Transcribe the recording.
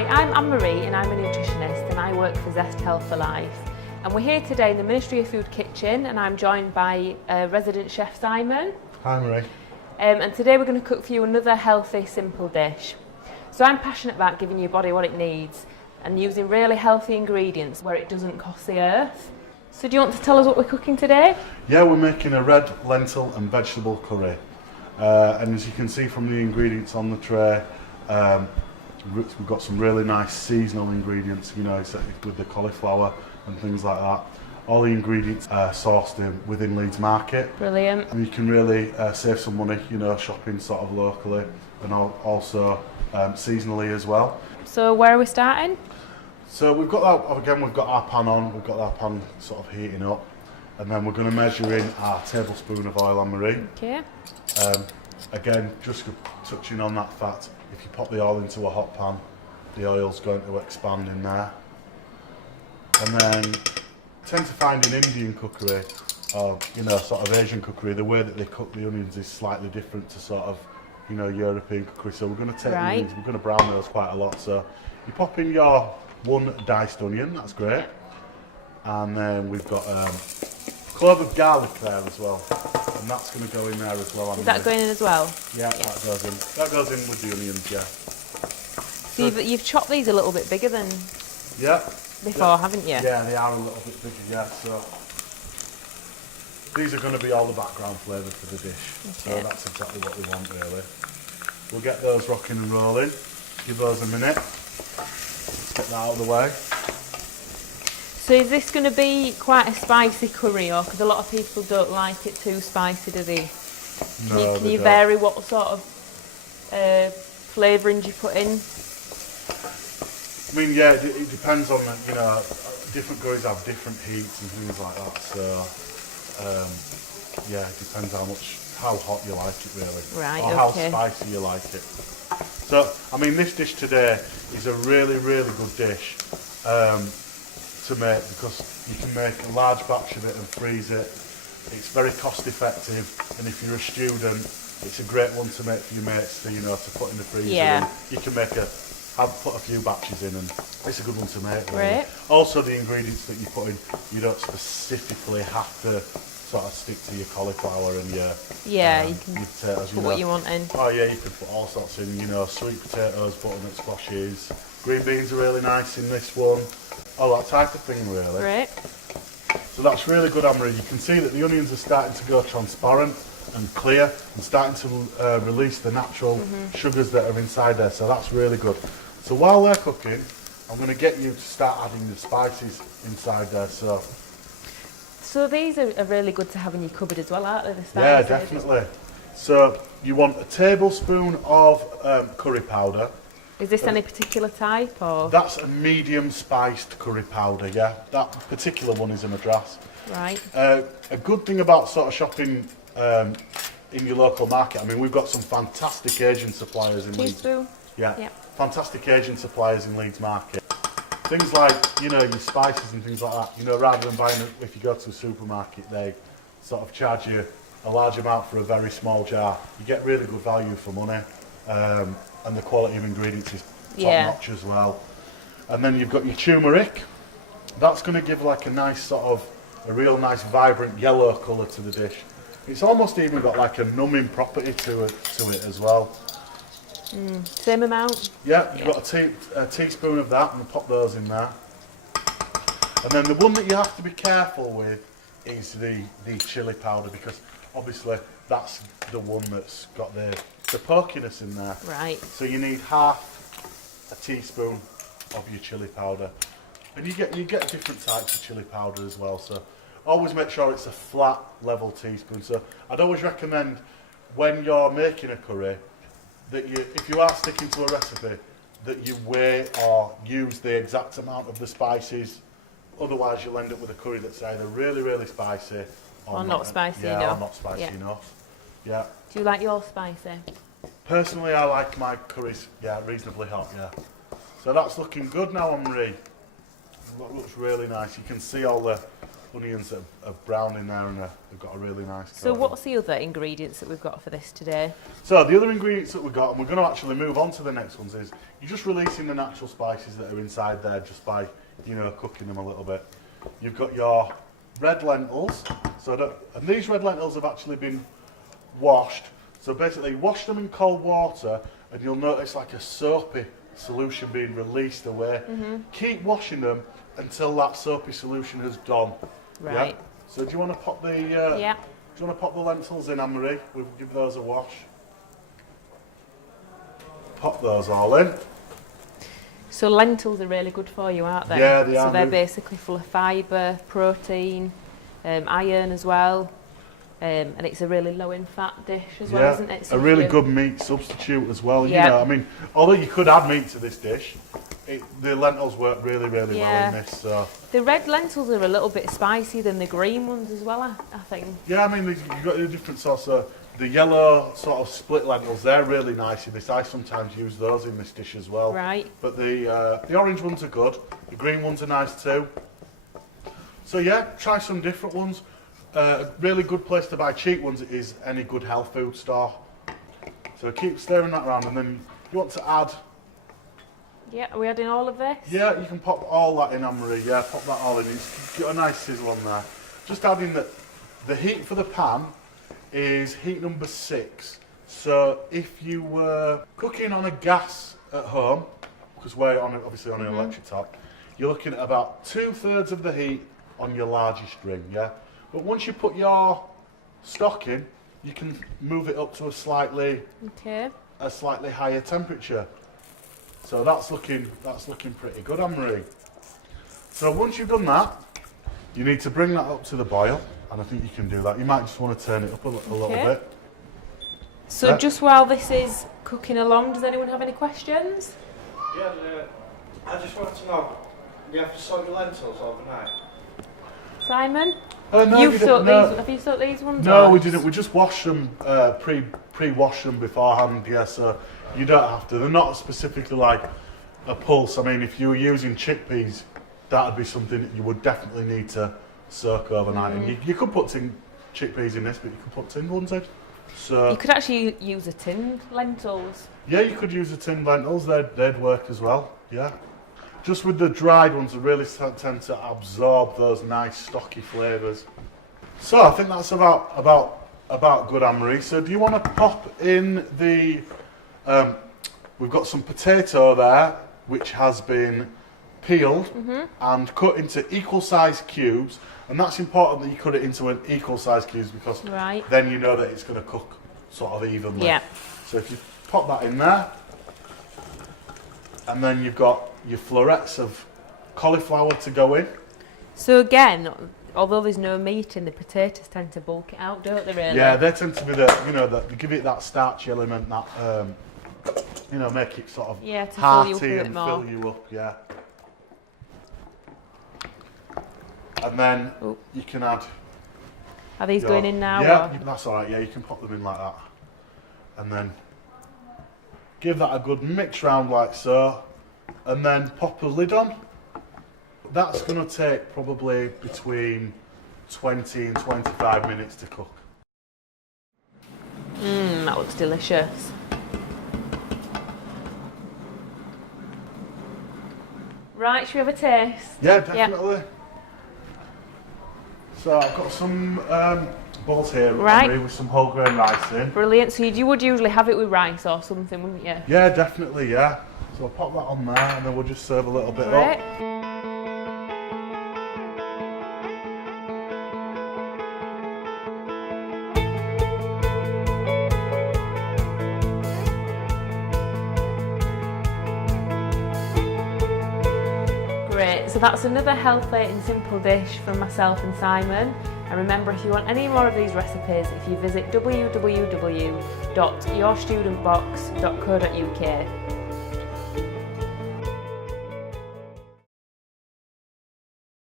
Hi, I'm Anne-Marie and I'm a nutritionist and I work for Zest Health for Life. And we're here today in the Ministry of Food kitchen and I'm joined by resident chef Simon. Hi Marie. And today we're going to cook for you another healthy, simple dish. So I'm passionate about giving your body what it needs and using really healthy ingredients where it doesn't cost the earth. So do you want to tell us what we're cooking today? Yeah, we're making a red lentil and vegetable curry. And as you can see from the ingredients on the tray, we've got some really nice seasonal ingredients, you know, with the cauliflower and things like that. All the ingredients are sourced within Leeds Market. Brilliant. And you can really save some money, you know, shopping sort of locally and also seasonally as well. So where are we starting? So we've got that, again, we've got our pan on, we've got our pan sort of heating up, and then we're going to measure in our tablespoon of oil, Anne-Marie. Okay. Again, just touching on that fact, if you pop the oil into a hot pan, the oil's going to expand in there. And then, tend to find in Indian cookery, or you know, sort of Asian cookery, the way that they cook the onions is slightly different to sort of, you know, European cookery. So we're going to take the onions, we're going to brown those quite a lot. So you pop in your one diced onion, that's great. And then we've got a clove of garlic there as well. And that's going to go in there as well. Is that going in as well? Yeah, that goes in. That goes in with the onions, yeah. So you've chopped these a little bit bigger than before, haven't you? Yeah, they are a little bit bigger, yeah. So these are going to be all the background flavour for the dish. Okay. So that's exactly what we want, really. We'll get those rocking and rolling. Give those a minute. Let's get that out of the way. So is this going to be quite a spicy curry, or because a lot of people don't like it too spicy, do they? Can you vary what sort of flavourings you put in? I mean, yeah, it depends on, you know, different curries have different heats and things like that. So, yeah, it depends how hot you like it, really. Right, or how spicy you like it. So, I mean, this dish today is a really, really good dish to make because you can make a large batch of it and freeze it. It's very cost effective, and if you're a student, it's a great one to make for your mates to, you know, to put in the freezer. Yeah. And you can make put a few batches in, and it's a good one to make. Really. Right. Also, the ingredients that you put in, you don't specifically have to sort of stick to your cauliflower and your you can your potatoes. put what you want in. Oh yeah, you can put all sorts in. You know, sweet potatoes, butternut squashes, green beans are really nice in this one. All that type of thing, really. Right. So that's really good, Anne-Marie. You can see that the onions are starting to go transparent and clear and starting to release the natural sugars that are inside there. So that's really good. So while they're cooking, I'm going to get you to start adding the spices inside there. So these are really good to have in your cupboard as well, aren't they? The spices? Yeah, definitely. So you want a tablespoon of curry powder. Is this any particular type, or? That's a medium spiced curry powder, yeah. That particular one is a Madras. Right. A good thing about sort of shopping in your local market, I mean, we've got some fantastic Asian suppliers in Leeds. Teaspoon? Yeah, fantastic Asian suppliers in Leeds Market. Things like, you know, your spices and things like that, you know, rather than buying it, if you go to a supermarket, they sort of charge you a large amount for a very small jar. You get really good value for money. And the quality of ingredients is top-notch as well. And then you've got your turmeric. That's going to give like a nice sort of, a real nice vibrant yellow colour to the dish. It's almost even got like a numbing property to it as well. Same amount? Yeah, you've got a teaspoon of that, and pop those in there. And then the one that you have to be careful with is the chilli powder, because obviously that's the one that's got the pokiness in there. Right. So you need half a teaspoon of your chilli powder. And you get different types of chilli powder as well. So always make sure it's a flat level teaspoon. So I'd always recommend when you're making a curry that if you are sticking to a recipe, that you weigh or use the exact amount of the spices. Otherwise you'll end up with a curry that's either really, really spicy or not spicy enough. Or not spicy enough. Yeah. Do you like yours spicy? Personally, I like my curries, reasonably hot, So that's looking good now, Anne-Marie. Looks really nice. You can see all the onions that are brown in there and they've got a really nice So coating. what's the other ingredients that we've got for this today? So the other ingredients that we've got, and we're going to actually move on to the next ones, is you're just releasing the natural spices that are inside there just by, you know, cooking them a little bit. You've got your red lentils, and these red lentils have actually been washed. So basically wash them in cold water and you'll notice like a soapy solution being released away. Keep washing them until that soapy solution has gone. Right. Yeah? So do you want to pop the Yeah. do you want to pop the lentils in, Anne-Marie? We'll give those a wash. Pop those all in. So lentils are really good for you, aren't they? Yeah, they are. So they're basically full of fibre, protein, iron as well. And it's a really low in fat dish as well, isn't it? So a really good meat substitute as well. Yeah. You know, I mean, although you could add meat to this dish, the lentils work really, really well in this. So. The red lentils are a little bit spicy than the green ones as well, I think. Yeah, I mean, you've got the different sorts of, the yellow sort of split lentils, they're really nice in this. I sometimes use those in this dish as well. Right. But the orange ones are good. The green ones are nice too. So yeah, try some different ones. A really good place to buy cheap ones is any good health food store. So keep stirring that around, and then you want to add. Yeah, are we adding all of this? Yeah, you can pop all that in, Anne-Marie. Yeah, pop that all in. It's got a nice sizzle on there. Just adding that the heat for the pan is heat number 6. So if you were cooking on a gas at home, because we're obviously on an electric top, you're looking at about 2/3 of the heat on your largest ring. Yeah. But once you put your stock in, you can move it up to a slightly higher temperature. So that's looking pretty good, Anne-Marie. So once you've done that, you need to bring that up to the boil, and I think you can do that. You might just want to turn it up a little bit. So just while this is cooking along, does anyone have any questions? Yeah, I just want to know, do you have to soak your lentils overnight? Simon? No, Have you soaked these ones? No, we didn't. We just washed them, pre-washed them beforehand. Yeah, so you don't have to. They're not specifically like a pulse. I mean, if you were using chickpeas, that would be something that you would definitely need to soak overnight. And you could put chickpeas in this, but you could put tinned ones in. So you could actually use a tinned lentils. Yeah, you could use the tinned lentils. They'd work as well. Yeah. Just with the dried ones, they really tend to absorb those nice stocky flavours. So I think that's about good, Anne-Marie. So do you want to pop in the? We've got some potato there, which has been peeled and cut into equal-sized cubes, and that's important that you cut it into an equal-sized cubes because then you know that it's going to cook sort of evenly. Yeah. So if you pop that in there, and then you've got your florets of cauliflower to go in. So again, although there's no meat in, the potatoes tend to bulk it out, don't they really? Yeah, they tend to be they give it that starchy element, that make it sort of to hearty fill you up a bit and more. fill you up, yeah. And then you can add. Are these going in now? Yeah, that's all right. Yeah, you can pop them in like that, and then give that a good mix round like so, and then pop a lid on. That's going to take probably between 20 and 25 minutes to cook. That looks delicious. Right, should we have a taste? Yeah, definitely. Yeah. So I've got some balls here with some whole grain rice in. Brilliant. So you would usually have it with rice or something, wouldn't you? Yeah, definitely, yeah. So I'll pop that on there and then we'll just serve a little bit up. Great, so that's another healthy and simple dish from myself and Simon. And remember, if you want any more of these recipes, if you visit www.yourstudentbox.co.uk.